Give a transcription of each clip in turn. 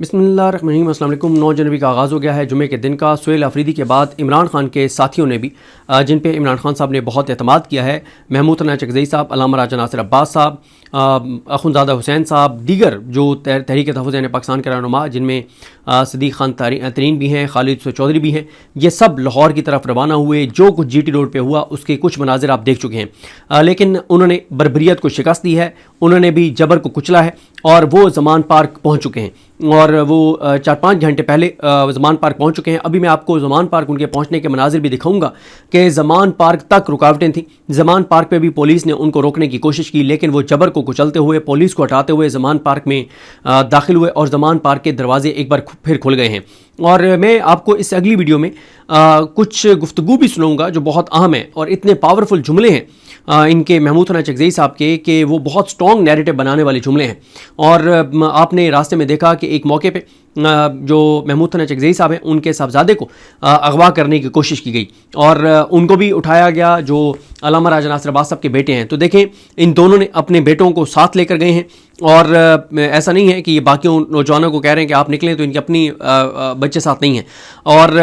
बिस्मिल्लाहिर्रहमानिर्रहीम। अस्सलाम वालेकुम। 9 जनवरी का आगाज़ हो गया है जुमे के दिन का। सुहेल अफरीदी के बाद इमरान खान के साथियों ने भी जिन पे इमरान खान साहब ने बहुत एतमाद किया है, महमूद हसन चकज़ई साहब, अल्लामा राजा नासिर अब्बास साहब, अख़ुंज़ादा हुसैन साहब, दीगर जो तहरीक तहफ़्फ़ुज़ पाकिस्तान के रहनुमा जिनमें सदीक़ खान तरीन भी हैं, खालिद चौधरी भी हैं, ये सब लाहौर की तरफ रवाना हुए। जो कुछ GT रोड पे हुआ उसके कुछ मनाज़िर आप देख चुके हैं, लेकिन उन्होंने बर्बरियत को शिकस्त दी है, उन्होंने भी जबर को कुचला है और वो ज़मान पार्क पहुँच चुके हैं और वो 4-5 घंटे पहले ज़मान पार्क पहुंच चुके हैं। अभी मैं आपको ज़मान पार्क उनके पहुंचने के मनाजिर भी दिखाऊंगा कि ज़मान पार्क तक रुकावटें थीं। ज़मान पार्क पे भी पुलिस ने उनको रोकने की कोशिश की, लेकिन वो जबर को कुचलते हुए, पुलिस को हटाते हुए ज़मान पार्क में दाखिल हुए और ज़मान पार्क के दरवाजे एक बार फिर खुल गए हैं। और मैं आपको इस अगली वीडियो में कुछ गुफ्तगू भी सुनाऊँगा जो बहुत अहम है और इतने पावरफुल जुमले हैं इनके महमूद हसन चकज़ई साहब के कि वो बहुत स्ट्रॉन्ग नैरेटिव बनाने वाले जुमले हैं। और आपने रास्ते में देखा कि एक मौके पे जो महमूद हसन चकज़ई साहब हैं उनके साहबजादे को अगवा करने की कोशिश की गई और उनको भी उठाया गया जो अल्लामा राजा नासिर अब्बास साहब के बेटे हैं। तो देखें, इन दोनों ने अपने बेटों को साथ लेकर गए हैं और ऐसा नहीं है कि ये बाकी नौजवानों को कह रहे हैं कि आप निकलें, तो इनके अपनी बच्चे साथ नहीं हैं। और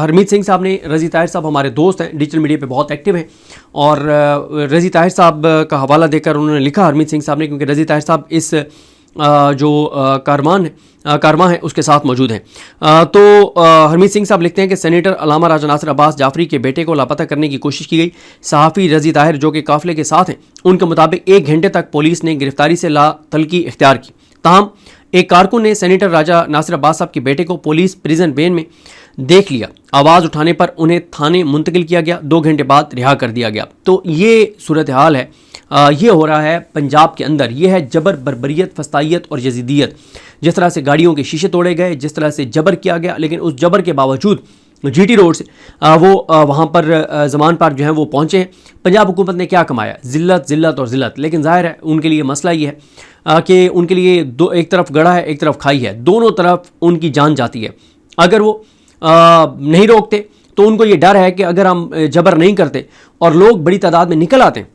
हरमीत सिंह साहब ने, रज़ी ताहिर साहब हमारे दोस्त हैं, डिजिटल मीडिया पे बहुत एक्टिव हैं और रज़ी ताहिर साहब का हवाला देकर उन्होंने लिखा, हरमीत सिंह साहब ने, क्योंकि रज़ी ताहिर साहब इस जो कारवां है उसके साथ मौजूद हैं। तो हरमीत सिंह साहब लिखते हैं कि सेनेटर अल्लामा राजा नासिर अब्बास जाफरी के बेटे को लापता करने की कोशिश की गई। सहाफ़ी रज़ी ताहिर जो कि काफ़िले के साथ हैं, उनके मुताबिक 1 घंटे तक पुलिस ने गिरफ्तारी से ला तलकी इख्तियार की। ताहम एक कारकुन ने सेनेटर राजा नासिर अब्बास साहब के बेटे को पुलिस प्रिजन वैन में देख लिया। आवाज़ उठाने पर उन्हें थाने मुंतकिल किया गया। 2 घंटे बाद रिहा कर दिया गया। तो ये सूरत हाल है, ये हो रहा है पंजाब के अंदर। ये है जबर, बर्बरियत, फस्तायत और यजीदियत। जिस तरह से गाड़ियों के शीशे तोड़े गए, जिस तरह से जबर किया गया, लेकिन उस जबर के बावजूद GT रोड से वो वहाँ पर ज़मान पार्क जो है वो पहुँचे हैं। पंजाब हुकूमत ने क्या कमाया? ज़िल्लत, ज़िल्लत और ज़िल्लत। लेकिन ज़ाहिर है उनके लिए मसला ये है कि उनके लिए एक तरफ गड़ा है, एक तरफ खाई है, दोनों तरफ उनकी जान जाती है। अगर वो नहीं रोकते तो उनको ये डर है कि अगर हम जबर नहीं करते और लोग बड़ी तादाद में निकल आते हैं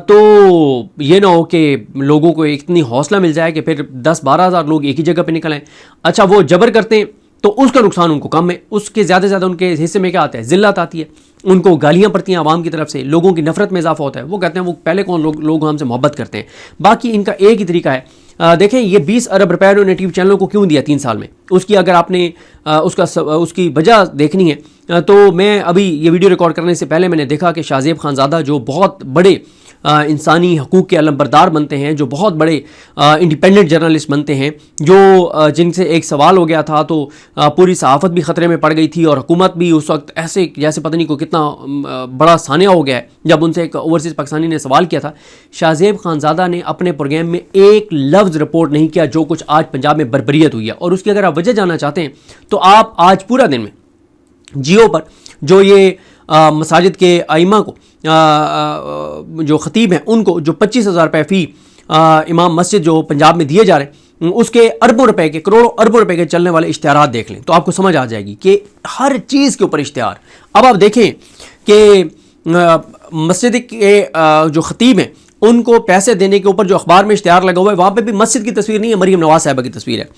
तो ये ना हो कि लोगों को इतनी हौसला मिल जाए कि फिर 10-12 हज़ार लोग एक ही जगह पे निकल आएँ। अच्छा, वो जबर करते हैं तो उसका नुकसान उनको कम है, उसके ज़्यादा से ज़्यादा उनके हिस्से में क्या आता है? ज़िल्लत आती है, उनको गालियाँ पड़ती हैं आवाम की तरफ से, लोगों की नफ़रत में इजाफा होता है। वो कहते हैं वो पहले कौन लोग हमसे मोहब्बत करते हैं। बाकी इनका एक ही तरीका है। देखें, ये 20 अरब रुपए उन्होंने टीवी चैनलों को क्यों दिया 3 साल में? उसकी अगर आपने उसकी वजह देखनी है तो मैं अभी ये वीडियो रिकॉर्ड करने से पहले मैंने देखा कि शाहज़ेब खानज़ादा जो बहुत बड़े इंसानी हकूक़ के अलंबरदार बनते हैं, जो बहुत बड़े इंडिपेंडेंट जर्नलिस्ट बनते हैं, जो जिनसे एक सवाल हो गया था तो पूरी सहाफ़त भी ख़तरे में पड़ गई थी और हुकूमत भी उस वक्त ऐसे जैसे पता नहीं को कितना बड़ा सानिया हो गया है जब उनसे एक ओवरसीज़ पाकिस्तानी ने सवाल किया था। शाहज़ेब खानज़ादा ने अपने प्रोग्राम में एक लफ्ज़ रिपोर्ट नहीं किया जो कुछ आज पंजाब में बर्बरियत हुई है। और उसकी अगर आप वजह जानना चाहते हैं तो आप आज पूरा दिन में जियो पर जो ये मसाजिद के आइमा को जो ख़तीब हैं उनको जो 25,000 रुपये फ़ी इमाम मस्जिद जो पंजाब में दिए जा रहे हैं, उसके अरबों रुपए के, करोड़ों अरबों रुपए के चलने वाले इश्तिहारात देख लें तो आपको समझ आ जाएगी कि हर चीज़ के ऊपर इश्तिहार। अब आप देखें कि मस्जिद के जो ख़तीब हैं उनको पैसे देने के ऊपर जो अखबार में इश्तिहार लगा हुआ है वहाँ पे भी मस्जिद की तस्वीर नहीं है, मरीम नवाज़ साहिबा की तस्वीर है।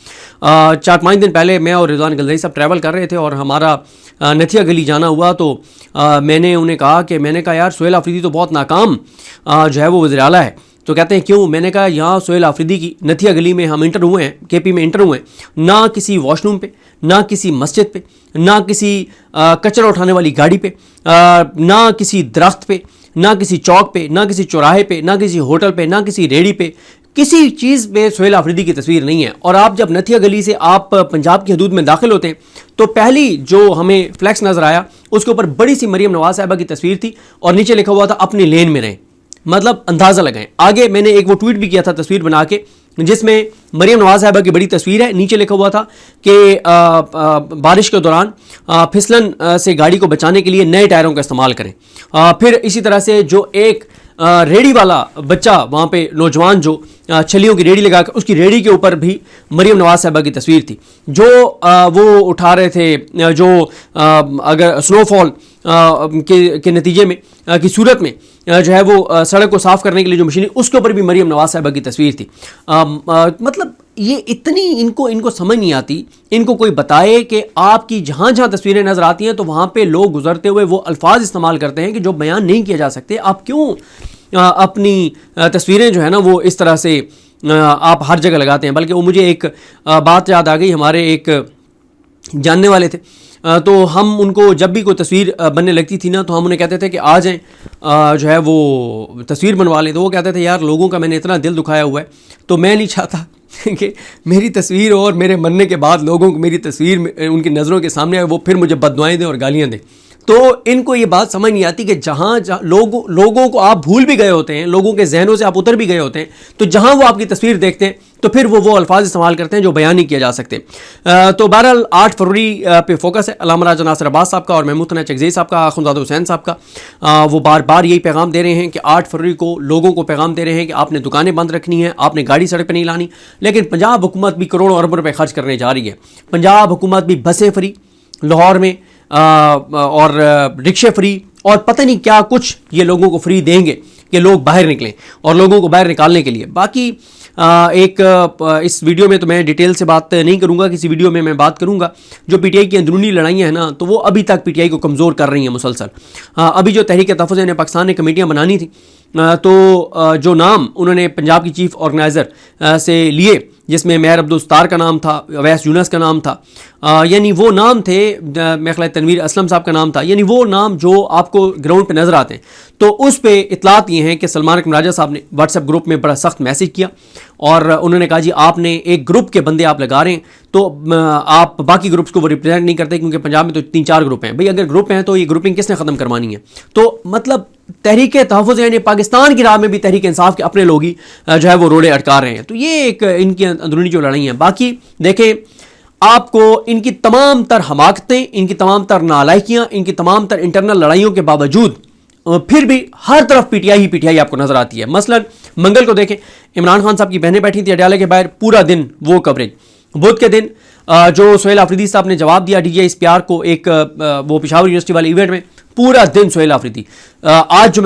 4-5 दिन पहले मैं और रिजवान गलज़ई साहब ट्रैवल कर रहे थे और हमारा नथिया गली जाना हुआ तो मैंने उन्हें कहा यार सुहेल अफरीदी तो बहुत नाकाम जो है वो वज़ीर आला है। तो कहते हैं क्यों? मैंने कहा यहाँ सुहेल अफरीदी की नथिया गली में हम इंटर हुए हैं, KP में इंटर हुए हैं, ना किसी वॉशरूम पे, ना किसी मस्जिद पे, ना किसी कचरा उठाने वाली गाड़ी पे, ना किसी दरख्त पे, ना किसी चौक पे, ना किसी चौराहे पे, ना किसी होटल पे, ना किसी रेडी पे, किसी चीज़ में सुहेल अफरीदी की तस्वीर नहीं है। और आप जब नथिया गली से आप पंजाब की हदूद में दाखिल होते हैं तो पहली जो हमें फ्लैक्स नज़र आया उसके ऊपर बड़ी सी मरीम नवाज़ साहिबा की तस्वीर थी और नीचे लिखा हुआ था अपनी लेन में रहें। मतलब अंदाज़ा लगाएं। आगे मैंने एक वो ट्वीट भी किया था तस्वीर बना के जिसमें मरीम नवाज़ साहिबा की बड़ी तस्वीर है, नीचे लिखा हुआ था कि बारिश के दौरान फिसलन से गाड़ी को बचाने के लिए नए टायरों का इस्तेमाल करें। फिर इसी तरह से जो एक रेडी वाला बच्चा वहाँ पे नौजवान जो छलियों की रेडी लगा कर उसकी रेडी के ऊपर भी मरीम नवाज़ साहिबा की तस्वीर थी जो वो उठा रहे थे जो अगर स्नोफॉल के नतीजे में की सूरत में जो है वो सड़क को साफ़ करने के लिए जो मशीन, उसके ऊपर भी मरीम नवाज साहिबा की तस्वीर थी। मतलब ये इतनी इनको समझ नहीं आती, इनको कोई बताए कि आपकी जहाँ जहाँ तस्वीरें नज़र आती हैं तो वहाँ पे लोग गुजरते हुए वो अल्फाज इस्तेमाल करते हैं कि जो बयान नहीं किया जा सकते। आप क्यों अपनी तस्वीरें जो है ना वो इस तरह से आप हर जगह लगाते हैं? बल्कि वो मुझे एक बात याद आ गई, हमारे एक जानने वाले थे, तो हम उनको जब भी कोई तस्वीर बनने लगती थी ना तो हम उन्हें कहते थे कि आ जाएं जो है वो तस्वीर बनवा लें। तो वो कहते थे यार लोगों का मैंने इतना दिल दुखाया हुआ है, तो मैं नहीं चाहता कि मेरी तस्वीर और मेरे मरने के बाद लोगों को मेरी तस्वीर उनकी नज़रों के सामने आए, वो फिर मुझे बददुआएं दें और गालियाँ दें। तो इनको ये बात समझ नहीं आती कि जहाँ लोगों को आप भूल भी गए होते हैं, लोगों के जहनों से आप उतर भी गए होते हैं, तो जहाँ वो आपकी तस्वीर देखते हैं तो फिर वो अल्फाज इस्तेमाल करते हैं जो बयान नहीं किया जा सकते। तो बहरहाल 8 फरवरी पे फोकस है अल्लामा राजा नासिर अब्बास साहब का और महमूद तनैया चकज़ई साहब का, अख़ुंज़ादा हुसैन साहब का। वो बार बार यही पैगाम दे रहे हैं कि 8 फरवरी को लोगों को पैगाम दे रहे हैं कि आपने दुकानें बंद रखनी है, आपने गाड़ी सड़क पर नहीं लानी। लेकिन पंजाब हुकूमत भी करोड़ों अरबों रुपए खर्च करने जा रही है। पंजाब हुकूमत भी बसें फ्री लाहौर में और रिक्शे फ्री और पता नहीं क्या कुछ ये लोगों को फ्री देंगे कि लोग बाहर निकलें, और लोगों को बाहर निकालने के लिए। बाकी इस वीडियो में तो मैं डिटेल से बात नहीं करूंगा, किसी वीडियो में मैं बात करूंगा जो पीटीआई की अंदरूनी लड़ाइयाँ हैं ना, तो वो अभी तक पीटीआई को कमज़ोर कर रही हैं मुसलसल। अभी जो तहरीक तहफ़्फ़ुज़ ने पाकिस्तान ने कमेटियाँ बनानी थी, तो जो नाम उन्होंने पंजाब की चीफ ऑर्गेनाइज़र से लिए, जिसमें मेयर अब्दुल सत्तार का नाम था, अवैस यूनुस का नाम था, यानी वो नाम थे, मेरे ख्याल तनवीर असलम साहब का नाम था, यानी वो नाम जो आपको ग्राउंड पे नज़र आते हैं। तो उस पे इतलात ये हैं कि सलमान अकरम राजा साहब ने व्हाट्सएप ग्रुप में बड़ा सख्त मैसेज किया और उन्होंने कहा जी आपने एक ग्रुप के बंदे आप लगा रहे हैं तो आप बाकी ग्रुप्स को वो रिप्रेजेंट नहीं करते, क्योंकि पंजाब में तो 3-4 ग्रुप हैं। भाई अगर ग्रुप हैं तो ये ग्रुपिंग किसने ख़त्म करवानी है? तो मतलब तहरीक तहफ़्फ़ुज़ यानी पाकिस्तान की राह में भी तहरीक इंसाफ के अपने लोग ही जो है वो रोड़े अटका रहे हैं। तो ये एक इनकी अंदरूनी जो लड़ाई है। बाकी देखें, आपको इनकी तमाम तर हमाकतें, इनकी तमाम तर नालायकियाँ, इनकी तमाम तर इंटरनल लड़ाइयों के बावजूद फिर भी हर तरफ पीटीआई ही पीटीआई आपको नजर आती है। मसलन मंगल को देखें, इमरान खान साहब की बहनें बैठी थी अडयाले के बाहर, पूरा दिन वो कवरेज। बुध के दिन जो सोहेल आफरीदी साहब ने जवाब दिया डीजे इस प्यार को एक वो पेशावर यूनिवर्सिटी वाले इवेंट में, पूरा दिन सोहेल आफरीदी। आज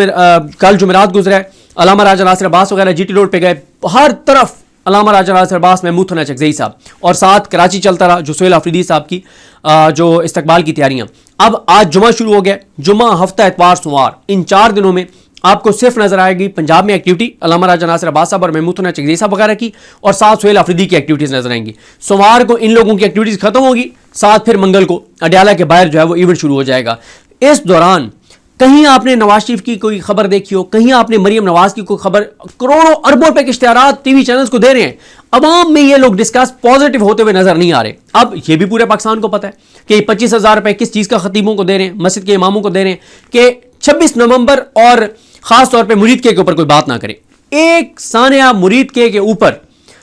कल जुमेरात गुजरा है, अल्लामा राजा नासिर अब्बास वगैरह जीटी रोड पे गए, हर तरफ अल्लामा राजा नासिर अब्बास, महमूद तनैया चकज़ई साहब, और साथ कराची चलता रहा जो सोहेल आफरीदी साहब की जो इस्तकबाल की तैयारियां। अब आज जुमा शुरू हो गया, जुमा, हफ्ता, इतवार, सोमवार, इन 4 दिनों में आपको सिर्फ नजर आएगी पंजाब में एक्टिविटी अल्लामा राजा नासिर अब्बास साहब और महमूद तनैया चकज़ई साहब वगैरह की, और साथ सोहेल आफरीदी की एक्टिविटीज़ नजर आएंगी। सोमवार को इन लोगों की एक्टिविटीज़ खत्म होगी, साथ फिर मंगल को अडयाला के बाहर जो है वो इवेंट शुरू हो जाएगा। इस दौरान कहीं आपने नवाज शरीफ की कोई खबर देखी हो, कहीं आपने मरीम नवाज की कोई खबर? करोड़ों अरबों रुपए के इश्तिहारात टीवी चैनल्स को दे रहे हैं, अवाम में ये लोग डिस्कस पॉजिटिव होते हुए नजर नहीं आ रहे। अब ये भी पूरे पाकिस्तान को पता है कि 25,000 रुपए किस चीज का खतीबों को दे रहे हैं, मस्जिद के इमामों को दे रहे हैं कि 26 नवंबर और खास तौर पर मुरीद के ऊपर कोई बात ना करें। एक सानिया मुरीद के ऊपर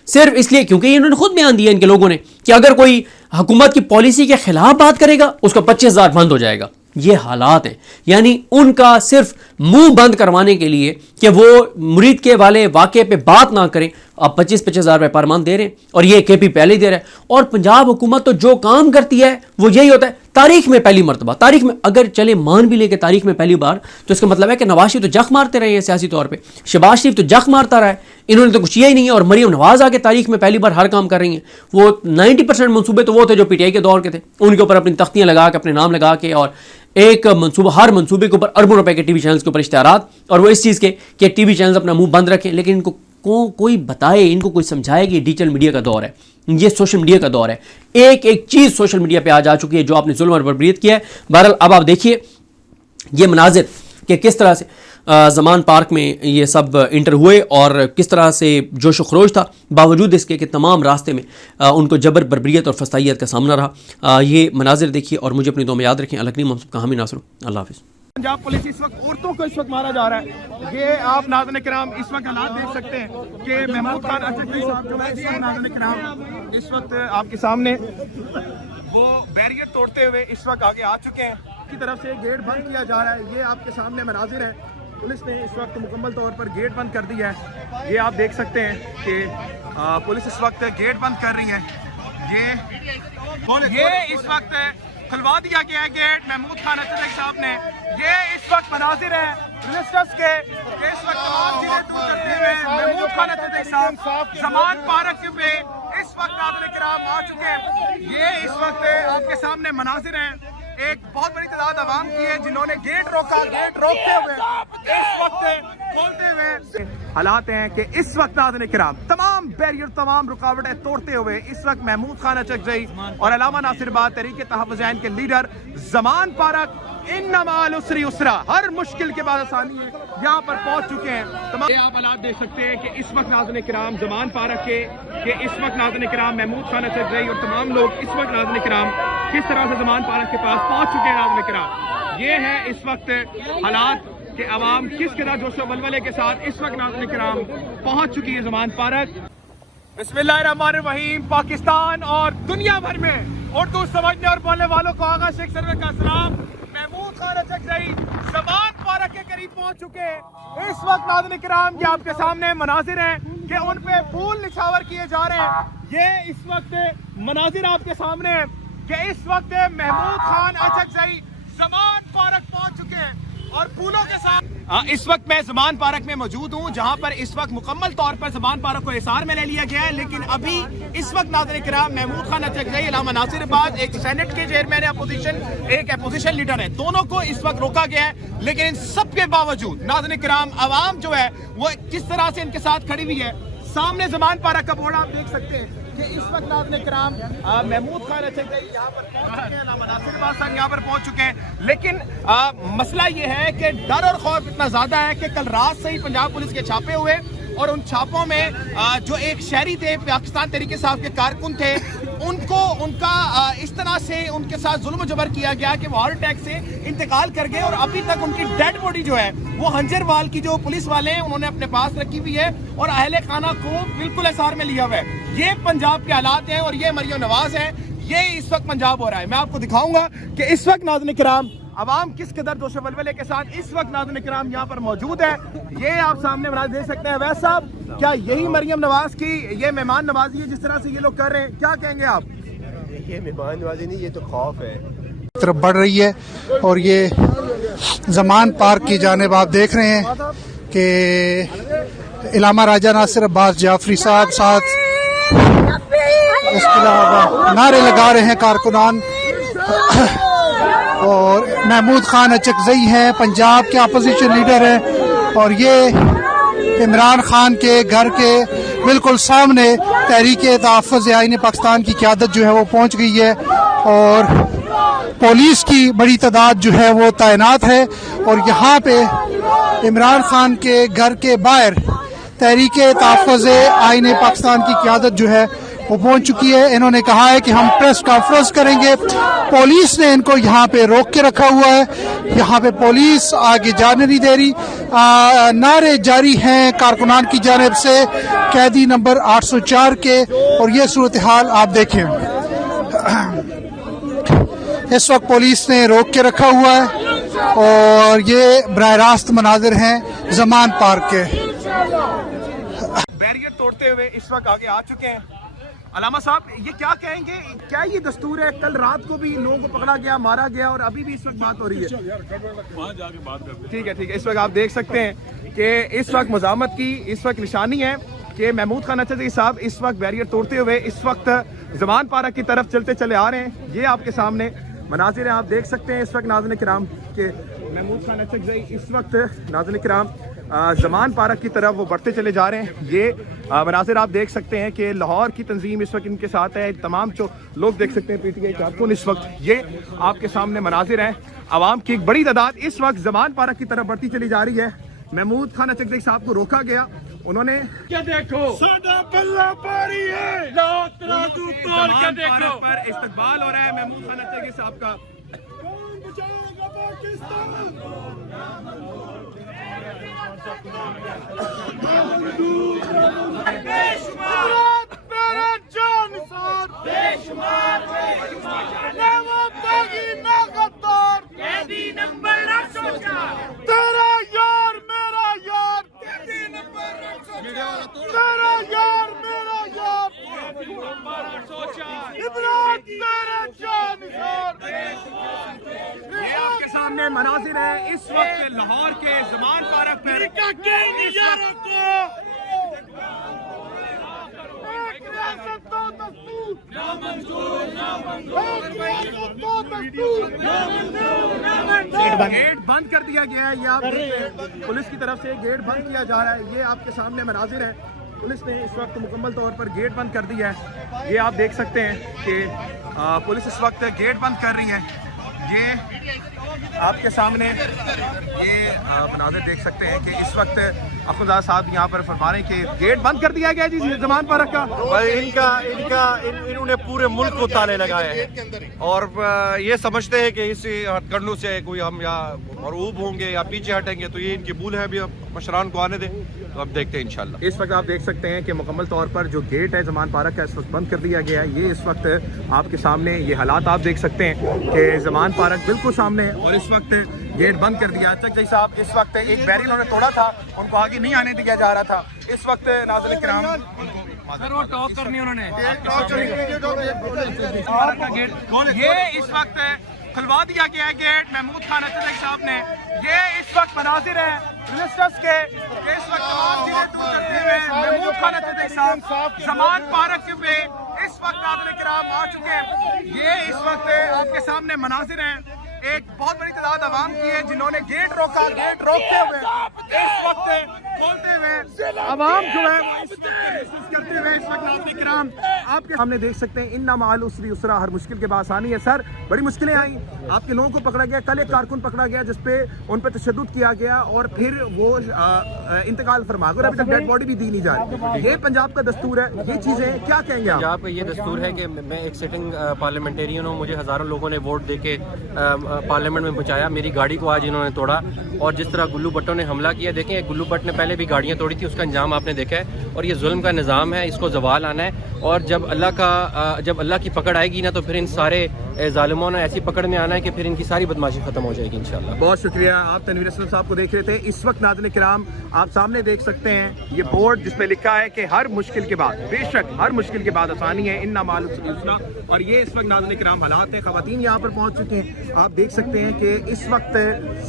सिर्फ इसलिए क्योंकि इन्होंने खुद बयान दिया इनके लोगों ने कि अगर कोई हुकूमत की पॉलिसी के खिलाफ बात करेगा उसका 25,000 बंद हो जाएगा। ये हालात हैं, यानी उनका सिर्फ मुंह बंद करवाने के लिए कि वो मुरीद के वाले वाक़े पे बात ना करें, अब 25,000 रुपये पर मंथ दे रहे हैं, और ये केपी पहले दे रहा है। और पंजाब हुकूमत तो जो काम करती है वो यही होता है, तारीख में पहली मरतबा, तारीख में अगर चले मान भी ले के तारीख में पहली बार, तो इसका मतलब है कि नवाज शरीफ तो जख मारते रहे हैं सियासी तौर पर, शहबाज शरीफ तो जख मारता रहा है, इन्होंने तो कुछ किया ही नहीं है, और मरीम नवाज आके तारीख में पहली बार हर काम कर रही हैं। वो 90% मनसूबे तो वो थे जो पीटीआई के दौर के थे, उनके ऊपर अपनी तख्तियाँ लगा के, अपने नाम लगा के, और एक मनसूबा, हर मनसूबे के ऊपर अरबों रुपए के टीवी चैनल्स के ऊपर इश्तिहारात, और वो इस चीज़ के कि टीवी चैनल्स अपना मुंह बंद रखें। लेकिन इनको कोई बताए, इनको कोई समझाए कि डिजिटल मीडिया का दौर है, ये सोशल मीडिया का दौर है, एक एक चीज़ सोशल मीडिया पे आ जा चुकी है जो आपने जुल्म और बर्बरियत किया है। बहरहाल अब आप देखिए ये मनाजिर कि किस तरह से ज़मान पार्क में ये सब इंटर हुए और किस तरह से जोश खरोश था, बावजूद इसके कि तमाम रास्ते में उनको जबर, बर्बरियत और फसाइयत का सामना रहा। ये मनाजिर देखिए और मुझे अपनी दुआ में याद रखें। अलकनी हम सबका हामी नासर, अल्लाह हाफ़िज़। पंजाब पुलिस इस वक्त औरतों को इस वक्त मारा जा रहा है। ये आप नाज़रीन किराम इस वक्त हालात देख सकते हैं कि महमूद खान अचकज़ई साहब जो है नाज़रीन किराम इस वक्त आपके सामने वो बैरियर तोड़ते हुए इस वक्त आगे आ चुके हैं। की तरफ से गेट बंद किया जा रहा है, ये आपके सामने मनाजिर है। पुलिस ने इस वक्त मुकम्मल तौर पर गेट बंद कर दिया है। ये आप देख सकते हैं कि पुलिस इस वक्त गेट बंद कर रही है। ये इस वक्त खुलवा दिया गया है गेट महमूद खान अचकजई साहब ने। ये इस वक्त मनाजिर है रजिस्टर्स के, इस वक्त तमाम चीजें दूर करते हुए महमूद खान अचकजई साहब जमान पार्क पे इस वक्त नाज़रीन किराम आ चुके हैं। ये इस वक्त आपके सामने मनाजिर हैं, एक बहुत बड़ी तादाद आवाम की है जिन्होंने गेट रोका, गेट रोकते हुए इस वक्त खोलते हुए हालात हैं कि इस वक्त नाज़रीन किराम तमाम बैरियर, तमाम रुकावटें तोड़ते हुए इस वक्त महमूद खान अचकजई और अल्लामा नासिरबाद तहरीक तहफ़्फ़ुज़ के लीडर ज़मान पार्क इन्ना मअल उसरी युस्रा, हर मुश्किल के बाद आसानी है, यहाँ पर पहुंच चुके हैं। तमाम आप हालात देख सकते हैं कि इस वक्त नाज़रीन किराम ज़मान पार्क के इस वक्त नाज़रीन किराम महमूद खान अचकजई और तमाम लोग इस वक्त नाज़रीन किराम किस तरह से ज़मान पार्क के पास पहुंच चुके हैं। नाज़रीन किराम ये है इस वक्त हालात कि आवाम किस तरह जोशो वलवले के साथ इस वक्त नाज़रीन किराम पहुंच चुकी है ज़मान पार्क। बिस्मिल्लाहिर्रहमानिर्रहीम। पाकिस्तान और दुनिया भर में उर्दू समझने और बोलने वालों को आगा शेख सरवर का सलाम। महमूद खान अचकजई ज़मान पार्क के करीब पहुंच चुके हैं। इस वक्त नाज़रीन किराम ये आपके सामने मनाजिर हैं कि उन पे फूल निछावर किए जा रहे हैं। ये इस वक्त मनाजिर आपके सामने हैं कि इस वक्त महमूद खान अचकजई ज़मान पार्क पहुंच चुके हैं और फूलों के साथ इस वक्त मैं ज़मान पार्क में मौजूद हूं, जहां पर इस वक्त मुकम्मल तौर पर ज़मान पार्क को हिसार में ले लिया गया है। लेकिन अभी इस वक्त नाज़रीन किराम महमूद खान अचकजई, अल्लामा नासिरबाद, एक सेनेट के चेयरमैन है अपोजिशन, एक अपोजिशन लीडर है, दोनों को इस वक्त रोका गया है। लेकिन इन सब के बावजूद नाज़रीन किराम आवाम जो है वो किस तरह से इनके साथ खड़ी हुई है। सामने ज़मान पार्क का बोर्ड आप देख सकते हैं कि इस वक्त नाज़रीन किराम महमूद खान अचकजई यहाँ पर पहुंच चुके हैं, अल्लामा नासिरबाद साहब यहाँ पर पहुंच चुके हैं। लेकिन मसला ये है कि डर और खौफ इतना ज़्यादा है कि कल रात से ही पंजाब पुलिस के छापे हुए और उन छापों में जो एक शहरी थे, पाकिस्तान तहरीक साहब के कारकुन थे, उनको उनका इस तरह से उनके साथ जुल्म जबर किया गया कि वो हार्ट अटैक से इंतकाल कर गए और अभी तक उनकी डेड बॉडी जो है वो हंजरवाल की जो पुलिस वाले हैं उन्होंने अपने पास रखी हुई है और अहले खाना को बिल्कुल हिसार में लिया हुआ है। ये पंजाब के हालात हैं और ये मरियम नवाज है, ये इस वक्त पंजाब हो रहा है। मैं आपको दिखाऊंगा कि इस वक्त नाज़रीन किराम आवाम किस कदर जोश वलवले के साथ इस वक्त नाज़रीन किराम यहाँ पर मौजूद है। ये आप सामने बना देख सकते हैं। वैसे साहब, क्या यही मरियम नवाज की ये मेहमान नवाजी है जिस तरह से ये लोग कर रहे हैं, क्या कहेंगे आप? ये मेहमान नवाजी नहीं, ये तो खौफ है तरफ बढ़ रही है। और ये ज़मान पार्क की जानिब आप देख रहे हैं कि अल्लामा राजा नासिर अब्बास जाफरी साहब साथ इसके अलावा नारे लगा रहे हैं कारकुनान, और महमूद खान अचकजई हैं, पंजाब के अपोजिशन लीडर हैं, और ये इमरान खान के घर के बिल्कुल सामने तहरीक तहफ़्फ़ुज़ आईन पाकिस्तान की क़यादत जो है वो पहुंच गई है और पुलिस की बड़ी तादाद जो है वो तैनात है। और यहाँ पे इमरान खान के घर के बाहर तहरीक तहफ़्फ़ुज़ आईन पाकिस्तान की क़यादत जो है वो पहुंच चुकी है। इन्होंने कहा है कि हम प्रेस कॉन्फ्रेंस करेंगे। पुलिस ने इनको यहाँ पे रोक के रखा हुआ है, यहाँ पे पुलिस आगे जाने नहीं दे रही। नारे जारी हैं कारकुनान की जानिब से कैदी नंबर 804 के, और ये सूरत हाल आप देखें। इस वक्त पुलिस ने रोक के रखा हुआ है और ये बराह रास्त मनाजिर हैं ज़मान पार्क के। बैरियर तोड़ते हुए इस वक्त आगे आ चुके हैं। अलामा साहब, ये क्या कहेंगे, क्या ये दस्तूर है? कल रात को भी लोगों को पकड़ा गया, मारा गया और अभी भी इस वक्त बात हो रही है। ठीक है, ठीक है। इस वक्त आप देख सकते हैं कि इस वक्त मज़ामत की इस वक्त निशानी है कि महमूद खान अचकजई साहब इस वक्त बैरियर तोड़ते हुए इस वक्त ज़मान पार्क की तरफ चलते चले आ रहे हैं। ये आपके सामने मनाजिर हैं, आप देख सकते हैं इस वक्त नाज़रीन किराम के महमूद खान अचकजई इस वक्त नाज़रीन किराम ज़मान पार्क की तरफ वो बढ़ते चले जा रहे हैं। ये मनाजिर आप देख सकते हैं कि लाहौर की तंजीम इस वक्त इनके साथ है, तमाम जो लोग देख सकते हैं पीटीआई कारकुन इस वक्त ये आपके सामने मनाजिर हैं। आवाम की एक बड़ी तादाद इस वक्त ज़मान पार्क की तरफ बढ़ती चली जा रही है। महमूद खान अचकजई साहब को रोका गया, उन्होंने क्या देखो पर इस्तकबाल हो रहा है महमूद खान अचकजई साहब का। तेरा यार मेरा यार, तेरा यार मेरा यार, इमरान तेरा जान सामने मनाजिर है इस वक्त लाहौर के ज़मान पार्क पर गेट बंद कर दिया गया है। ये आप पुलिस की तरफ से गेट बंद किया जा रहा है। ये आपके सामने मनाजिर है। पुलिस ने इस वक्त मुकम्मल तौर पर गेट बंद कर दिया है। ये आप देख सकते हैं कि पुलिस इस वक्त गेट बंद कर रही है। ये आपके सामने ये मनाजिर देख सकते हैं कि इस वक्त अखुजाद साहब यहाँ पर फरमा रहे हैं कि गेट बंद कर दिया गया जी ज़मान पार्क का। इन्होंने पूरे मुल्क को ताले लगाए हैं और ये समझते हैं कि इस हथकंडों से कोई हम या मरऊब होंगे या पीछे हटेंगे, तो ये इनकी भूल है। अभी अब मशरान को आने दें तो अब देखते हैं इंशाल्लाह। इस वक्त आप देख सकते हैं कि मुकम्मल तौर पर जो गेट है ज़मान पार्क का इस वक्त बंद कर दिया गया है। ये इस वक्त आपके सामने ये हालात आप देख सकते हैं कि ज़मान पार्क बिल्कुल सामने है और इस वक्त गेट बंद कर दिया। चकजई साहब इस वक्त एक बैरियर उन्होंने तोड़ा था, उनको आगे नहीं आने दिया जा रहा था। इस वक्त नाज़रीन किराम वो टॉक करनी उन्होंने ये इस वक्त खुलवा दिया गया है गेट महमूद खान अचकज़ई साहब ने। ये इस वक्त मनाजिर है रजिस्टर्स के इस वक्त तमाम चीजें दूर करते हुए महमूद खान अचकज़ई साहब ज़मान पार्क पे इस वक्त नाज़रीन किराम आ चुके हैं। ये इस वक्त आपके सामने मनाजिर हैं। एक बहुत बड़ी तादाद आवाम की है जिन्होंने गेट रोका, गेट रोकते हुए इस वक्त खोलते हुए आवाम जो है करते हुए इस वक्त नाज़रीन किराम आपके सामने देख सकते हैं इन्ना माल उसरी उसरा, हर मुश्किल के बाद आसानी है। सर बड़ी मुश्किलें आई, आपके लोगों को पकड़ा गया, कल एक कारकुन पकड़ा गया जिसपे उन पर तशद्दुद किया गया और फिर वो इंतकाल फरमा गए, अभी तक डेड बॉडी भी दी नहीं जा रही। ये पंजाब का दस्तूर है, ये चीजें क्या कहेंगे आप? पंजाब का ये दस्तूर है कि मैं एक सिटिंग पार्लियामेंटेरियन हूँ, मुझे हज़ारों लोगों ने वोट दे के पार्लियामेंट में पहुंचाया। मेरी गाड़ी को आज इन्होंने तोड़ा और जिस तरह गुल्लू भट्टों ने हमला किया, देखें गुल्लू भट्ट ने पहले भी गाड़ियां तोड़ी थी, उसका अंजाम आपने देखा है। और ये जुल्म का निज़ाम है, इसको ज़वाल आना है। और जब अल्लाह की पकड़ आएगी ना तो फिर इन सारे ज़ालिमों ने ऐसी पकड़ में आना है कि फिर इनकी सारी बदमाशी खत्म हो जाएगी इंशाल्लाह। बहुत शुक्रिया। आप तनवीर असलम साहब को देख रहे थे। इस वक्त नाज़रीन किराम आप सामने देख सकते हैं ये बोर्ड जिसपे लिखा है कि हर मुश्किल के बाद, बेशक हर मुश्किल के बाद आसानी है, इन्ना माल उसरा। और ये इस वक्त नाज़रीन किराम हालात है, ख़वातीन यहाँ पर पहुँच चुके हैं। आप देख सकते हैं कि इस वक्त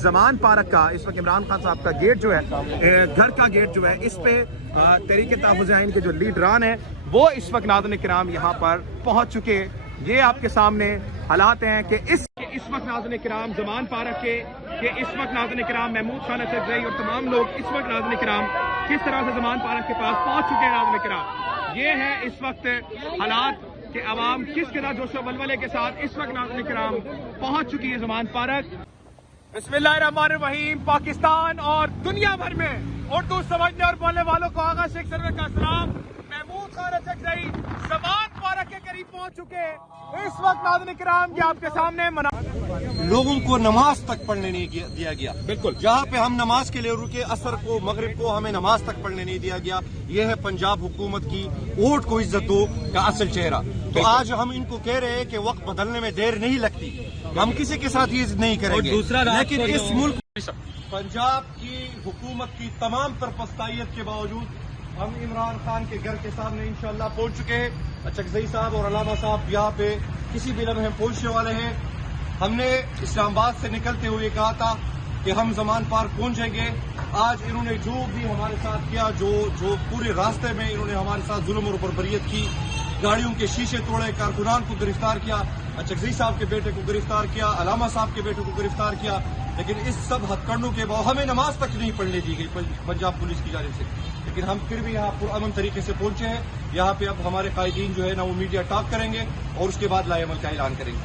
ज़मान पार्क का इस वक्त इमरान खान साहब का गेट जो है, घर का गेट जो है, इस पे तहरीक तहफ़्फ़ुज़ आइन के जो लीडरान हैं वो इस वक्त नाज़रीन किराम यहाँ पर पहुँच चुके हैं। ये आपके सामने हालात हैं कि इस वक्त नाज़रीन किराम ज़मान पार्क के इस वक्त नाज़रीन किराम महमूद खान अचकज़ई और तमाम लोग इस वक्त नाज़रीन किराम किस तरह से ज़मान पार्क के पास पहुँच चुके हैं। नाज़रीन किराम ये है इस वक्त हालात कि आवाम किस तरह जोशो वलवले के साथ इस वक्त नाज़रीन किराम पहुँच चुकी है ज़मान पार्क। बिस्मिल्लाहिर्रहमानिर्रहीम। पाकिस्तान और दुनिया भर में उर्दू समझने और बोलने वालों को आगा शेख सरवर का सलाम। महमूद खान अचकज़ई ज़मान पार्क के करीब पहुंच चुके हैं। इस वक्त नाज़रीन किराम ये आपके सामने लोगों को नमाज तक पढ़ने नहीं दिया गया। बिल्कुल जहाँ पे हम नमाज के लिए रुके, असर को मगरिब को हमें नमाज तक पढ़ने नहीं दिया गया। ये है पंजाब हुकूमत की वोट को इज्जत दो का असल चेहरा। तो आज हम इनको कह रहे हैं कि वक्त बदलने में देर नहीं लगती, हम किसी के साथ ये नहीं करेंगे। लेकिन इस मुल्क पंजाब की हुकूमत की तमाम तरफस्तायत के बावजूद हम इमरान खान के घर के सामने इंशाल्लाह पहुंच चुके हैं। अचकज़ई साहब और अलामा साहब यहाँ पे किसी भी लम्हे पहुंचने वाले हैं। हमने इस्लामाबाद से निकलते हुए कहा था कि हम ज़मान पार्क पहुंचेंगे। आज इन्होंने जो भी हमारे साथ किया, जो पूरे रास्ते में इन्होंने हमारे साथ जुल्म और बर्बरियत की, गाड़ियों के शीशे तोड़े, कारकुनान को गिरफ्तार किया, अचकज़ई साहब के बेटे को गिरफ्तार किया, अलामा साहब के बेटे को गिरफ्तार किया। लेकिन इस सब हथकंडों के बाद हमें नमाज तक नहीं पढ़ने दी गई पंजाब पुलिस की जानिब से। लेकिन हम फिर भी यहाँ पुरअमन तरीके से पहुंचे हैं। यहाँ पे अब हमारे कायदीन जो है ना वो मीडिया टॉक करेंगे और उसके बाद लाएमल का ऐलान करेंगे।